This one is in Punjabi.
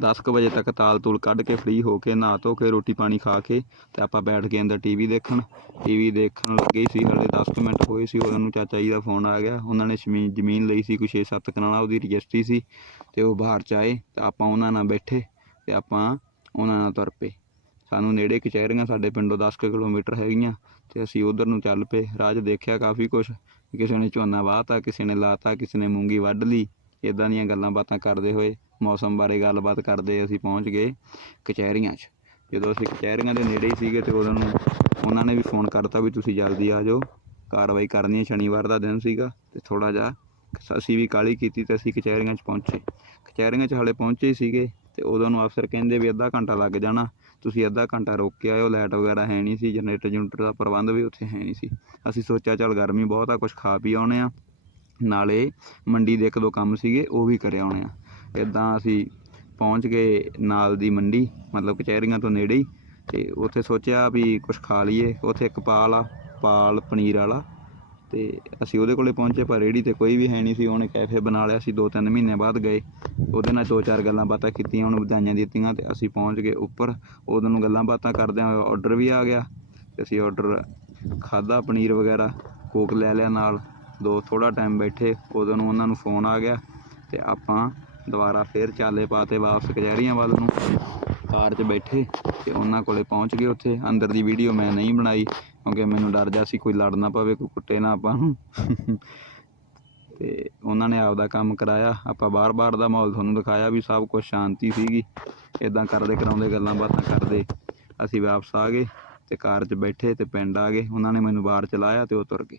ਦਸ ਕੁ ਵਜੇ ਤੱਕ ਤਾਲ ਤੂਲ ਕੱਢ ਕੇ ਫ੍ਰੀ ਹੋ ਕੇ ਨਹਾ ਧੋ ਕੇ ਰੋਟੀ ਪਾਣੀ ਖਾ ਕੇ ਤੇ ਆਪਾਂ ਬੈਠ ਕੇ ਅੰਦਰ ਟੀਵੀ ਦੇਖਣ। ਟੀਵੀ ਦੇਖਣ ਲੱਗੇ ਸੀ, ਹਲੇ 10 ਕੁ ਮਿੰਟ ਹੋਏ ਸੀ, ਉਹਨਾਂ ਨੂੰ ਚਾਚਾ ਜੀ ਦਾ ਫੋਨ ਆ ਗਿਆ। ਉਹਨਾਂ ਨੇ ਜ਼ਮੀਨ ਜ਼ਮੀਨ ਲਈ ਸੀ ਕੁਛ 6-7 ਕਨਾਲਾਂ, ਉਹਦੀ ਰਜਿਸਟਰੀ ਸੀ ਤੇ ਉਹ ਬਾਹਰ ਚ ਆਏ ਤੇ ਆਪਾਂ ਉਹਨਾਂ ਨਾਲ ਬੈਠੇ ਤੇ ਆਪਾਂ ਉਹਨਾਂ ਨਾਲ ਤੁਰ ਪਏ। ਸਾਨੂੰ ਨੇੜੇ ਕਚਹਿਰੀਆਂ ਸਾਡੇ ਪਿੰਡੋਂ 10 ਕੁ ਕਿਲੋਮੀਟਰ ਹੈਗੀਆਂ ਤੇ ਅਸੀਂ ਉਧਰ ਨੂੰ ਚੱਲ ਪਏ। ਰਾਜ ਦੇਖਿਆ ਕਾਫੀ ਕੁਝ ਕਿਸੇ ਨੇ ਝੋਨਾ ਵਾਹਤਾ ਕਿਸੇ ਨੇ ਲਾਤਾ ਕਿਸੇ ਨੇ ਮੂੰਗੀ ਵੱਢ ਲਈ। ਇਦਾਂ ਦੀਆਂ ਗੱਲਾਂ ਬਾਤਾਂ ਕਰਦੇ ਹੋਏ, ਮੌਸਮ ਬਾਰੇ ਗੱਲਬਾਤ ਕਰਦੇ ਅਸੀਂ ਪਹੁੰਚ ਗਏ ਕਚਹਿਰੀਆਂ 'ਚ। ਜਦੋਂ ਅਸੀਂ ਕਚਹਿਰੀਆਂ ਦੇ ਨੇੜੇ ਹੀ ਸੀਗੇ ਤੇ ਉਦੋਂ ਨੂੰ ਉਹਨਾਂ ਨੇ ਵੀ ਫੋਨ ਕਰਤਾ ਵੀ ਤੁਸੀਂ ਜਲਦੀ ਆ ਜਾਓ। ਕਾਰਵਾਈ ਕਰਨੀ ਹੈ, ਸ਼ਨੀਵਾਰ ਦਾ ਦਿਨ ਸੀਗਾ ਤੇ ਥੋੜਾ ਜਿਹਾ ਅਸੀਂ ਵੀ ਕਾਲੀ ਕੀਤੀ ਤੇ ਅਸੀਂ ਕਚਹਿਰੀਆਂ 'ਚ ਪਹੁੰਚੇ। ਕਚਹਿਰੀਆਂ 'ਚ ਹਾਲੇ ਪਹੁੰਚੇ ਹੀ ਸੀਗੇ ਤੇ ਉਦੋਂ ਨੂੰ ਅਫਸਰ ਕਹਿੰਦੇ ਵੀ ਅੱਧਾ ਘੰਟਾ ਲੱਗ ਜਾਣਾ, ਤੁਸੀਂ ਅੱਧਾ ਘੰਟਾ ਰੁਕ ਕੇ ਆਇਓ, ਲਾਈਟ ਵਗੈਰਾ ਹੈ ਨਹੀਂ ਸੀ, ਜਨਰੇਟਰ ਜਨਰੇਟਰ ਦਾ ਪ੍ਰਬੰਧ ਵੀ ਉੱਥੇ ਹੈ ਨਹੀਂ ਸੀ। ਅਸੀਂ ਸੋਚਿਆ ਚੱਲ ਗਰਮੀ ਬਹੁਤ ਆ ਕੁਝ ਖਾ ਪੀ ਆਉਣੇ ਆ ਨਾਲੇ ਮੰਡੀ ਦੇ ਇੱਕ ਦੋ ਕੰਮ ਸੀਗੇ, ਉਹ ਵੀ ਕਰਿਆ ਆਉਣੇ ਆ। ਇਦਾਂ ਅਸੀਂ ਪਹੁੰਚ ਗਏ ਨਾਲ ਦੀ ਮੰਡੀ, ਮਤਲਬ ਕਚਹਿਰੀਆਂ ਤੋਂ ਨੇੜੇ ਹੀ, ਤੇ ਉੱਥੇ ਸੋਚਿਆ ਵੀ ਕੁਝ ਖਾ ਲਈਏ। ਉੱਥੇ ਇੱਕ ਪਾਲ ਆ, ਪਾਲ ਪਨੀਰ ਵਾਲਾ, ਤੇ ਅਸੀਂ ਉਹਦੇ ਕੋਲੇ ਪਹੁੰਚੇ, ਪਰ ਰੇੜੀ ਤੇ ਕੋਈ ਵੀ ਹੈ ਨਹੀਂ ਸੀ। ਉਹਨੇ ਕੈਫੇ ਬਣਾ ਲਿਆ ਸੀ, ਦੋ ਤਿੰਨ ਮਹੀਨੇ ਬਾਅਦ ਗਏ। ਉਹਦੇ ਨਾਲ ਦੋ ਚਾਰ ਗੱਲਾਂ ਬਾਤਾਂ ਕੀਤੀਆਂ, ਉਹਨੂੰ ਵਧਾਈਆਂ ਦਿੱਤੀਆਂ, ਤੇ ਅਸੀਂ ਪਹੁੰਚ ਗਏ ਉੱਪਰ। ਉਦੋਂ ਨੂੰ ਗੱਲਾਂ ਬਾਤਾਂ ਕਰਦਿਆਂ ਆਰਡਰ ਵੀ ਆ ਗਿਆ, ਤੇ ਅਸੀਂ ਆਰਡਰ ਖਾਦਾ ਪਨੀਰ ਵਗੈਰਾ, ਕੋਕ ਲੈ ਲਿਆ ਨਾਲ। ਦੋ ਥੋੜਾ ਟਾਈਮ ਬੈਠੇ, ਉਦੋਂ ਨੂੰ ਉਹਨਾਂ ਨੂੰ ਫੋਨ ਆ ਗਿਆ ਤੇ ਆਪਾਂ ਦੁਬਾਰਾ ਫੇਰ ਚਾਲੇ ਪਾਤੇ ਵਾਪਸ ਕਚਹਿਰੀਆਂ ਵੱਲ ਨੂੰ। ਕਾਰ 'ਚ ਬੈਠੇ ਤੇ ਉਹਨਾਂ ਕੋਲੇ ਪਹੁੰਚ ਗਏ ਉੱਥੇ। ਅੰਦਰ ਦੀ ਵੀਡੀਓ ਮੈਂ ਨਹੀਂ ਬਣਾਈ ਕਿਉਂਕਿ ਮੈਨੂੰ ਡਰ ਜਾ ਸੀ ਕੋਈ ਲੜ ਨਾ ਪਵੇ, ਕੋਈ ਕੁੱਟੇ ਨਾ ਆਪਾਂ ਨੂੰ। ਤੇ ਉਹਨਾਂ ਨੇ ਆਪਦਾ ਕੰਮ ਕਰਾਇਆ। ਆਪਾਂ ਬਾਰ-ਬਾਰ ਦਾ ਮਾਹੌਲ ਤੁਹਾਨੂੰ ਦਿਖਾਇਆ ਵੀ ਸਭ ਕੁਝ ਸ਼ਾਂਤੀ ਸੀਗੀ। ਇਦਾਂ ਕਰਦੇ ਕਰਾਉਂਦੇ ਗੱਲਾਂ ਬਾਤਾਂ ਕਰਦੇ। ਅਸੀਂ ਵਾਪਸ ਆ ਗਏ ਤੇ ਕਾਰ 'ਚ ਬੈਠੇ ਤੇ ਪਿੰਡ ਆ ਗਏ। ਉਹਨਾਂ ਨੇ ਮੈਨੂੰ ਬਾਹਰ ਚਲਾਇਆ ਤੇ ਉਹ ਤੁਰ ਗਏ।